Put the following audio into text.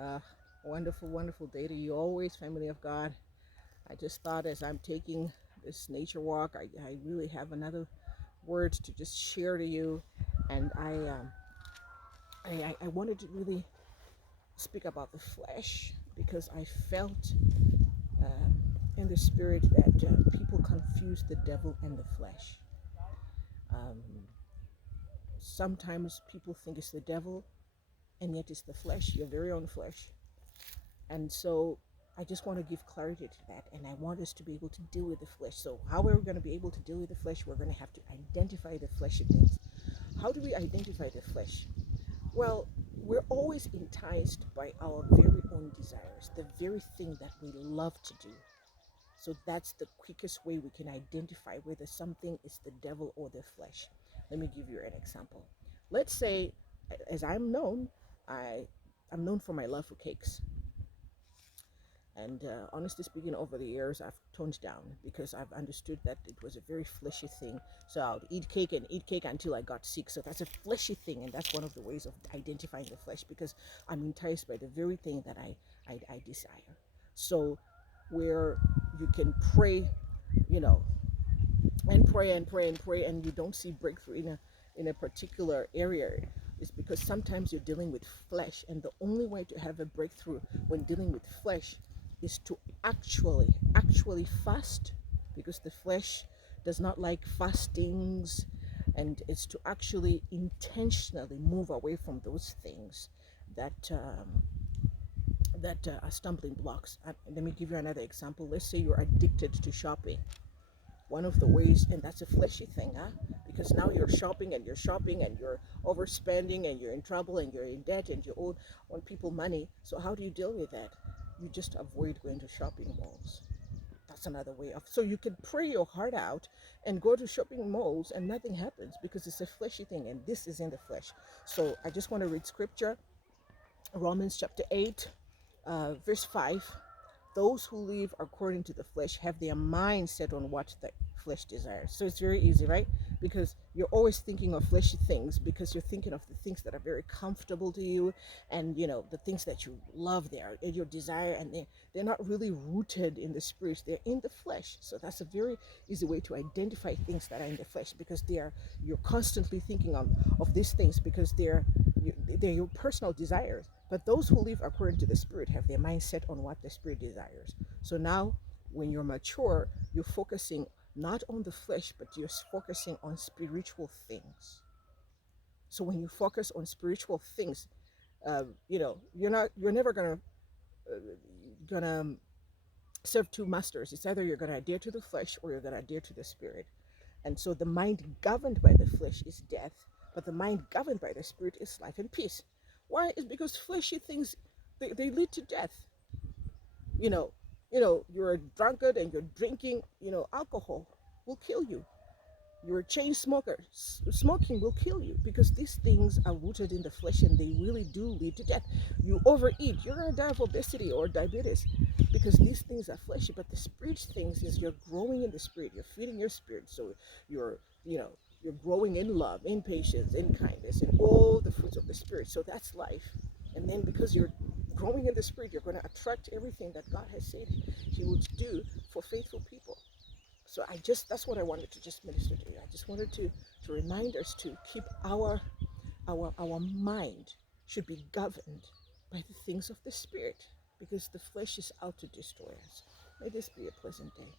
Uh, Wonderful, wonderful day to you always, family of God. I just thought as I'm taking this nature walk, I really have another word to just share to you. And I wanted to really speak about the flesh because I felt uh, in the spirit that people confuse the devil and the flesh. Um, Sometimes people think it's the devil, and yet it's the flesh, your very own flesh. And so I just want to give clarity to that. And I want us to be able to deal with the flesh. So, how are we going to be able to deal with the flesh? We're going to have to identify the fleshy things. How do we identify the flesh? Well, we're always enticed by our very own desires, the very thing that we love to do. So, that's the quickest way we can identify whether something is the devil or the flesh. Let me give you an example. Let's say, as I'm known, I'm known for my love for cakes. And honestly speaking, over the years, I've toned down because I've understood that it was a very fleshy thing. So I would eat cake until I got sick. So that's a fleshy thing, and that's one of the ways of identifying the flesh because I'm enticed by the very thing that I desire. So where you can pray, you know, and pray and pray and pray, and you don't see breakthrough in a particular area, is because sometimes you're dealing with flesh, and the only way to have a breakthrough when dealing with flesh is to actually fast, because the flesh does not like fastings, and it's to actually intentionally move away from those things that are stumbling blocks. Let me give you another example. Let's say you're addicted to shopping. One of the ways, and that's a fleshy thing, huh? Because now you're shopping and you're shopping and you're overspending and you're in trouble and you're in debt and you owe on people money. So how do you deal with that? You just avoid going to shopping malls. That's another way of, so you can pray your heart out and go to shopping malls and nothing happens because it's a fleshy thing, and this is in the flesh. So I just want to read scripture, Romans chapter 8, verse 5. Those who live according to the flesh have their mind set on what the flesh desires. So it's very easy, right? Because you're always thinking of fleshy things because you're thinking of the things that are very comfortable to you, and the things that you love there and your desire, and they're not really rooted in the spirit, they're in the flesh. So that's a very easy way to identify things that are in the flesh, because you're constantly thinking of these things because they're your personal desires. But those who live according to the Spirit have their mind set on what the Spirit desires. So now, when you're mature, you're focusing not on the flesh, but you're focusing on spiritual things. So when you focus on spiritual things, you're never gonna serve two masters. It's either you're gonna adhere to the flesh or you're gonna adhere to the Spirit. And so the mind governed by the flesh is death, but the mind governed by the Spirit is life and peace. Why? Is because fleshy things, they lead to death. You know, you're a drunkard and you're drinking, alcohol will kill you. You're a chain smoker. Smoking will kill you because these things are rooted in the flesh and they really do lead to death. You overeat, you're going to die of obesity or diabetes because these things are fleshy. But the spirit things is you're growing in the spirit, you're feeding your spirit. So you're, you know, you're growing in love, in patience, in kindness, in all the fruits of the spirit. So that's life. And then because you're growing in the spirit, you're going to attract everything that God has said He will do for faithful people. So that's what I wanted to just minister to you. I just wanted to remind us to keep our mind should be governed by the things of the spirit, because the flesh is out to destroy us. May this be a pleasant day.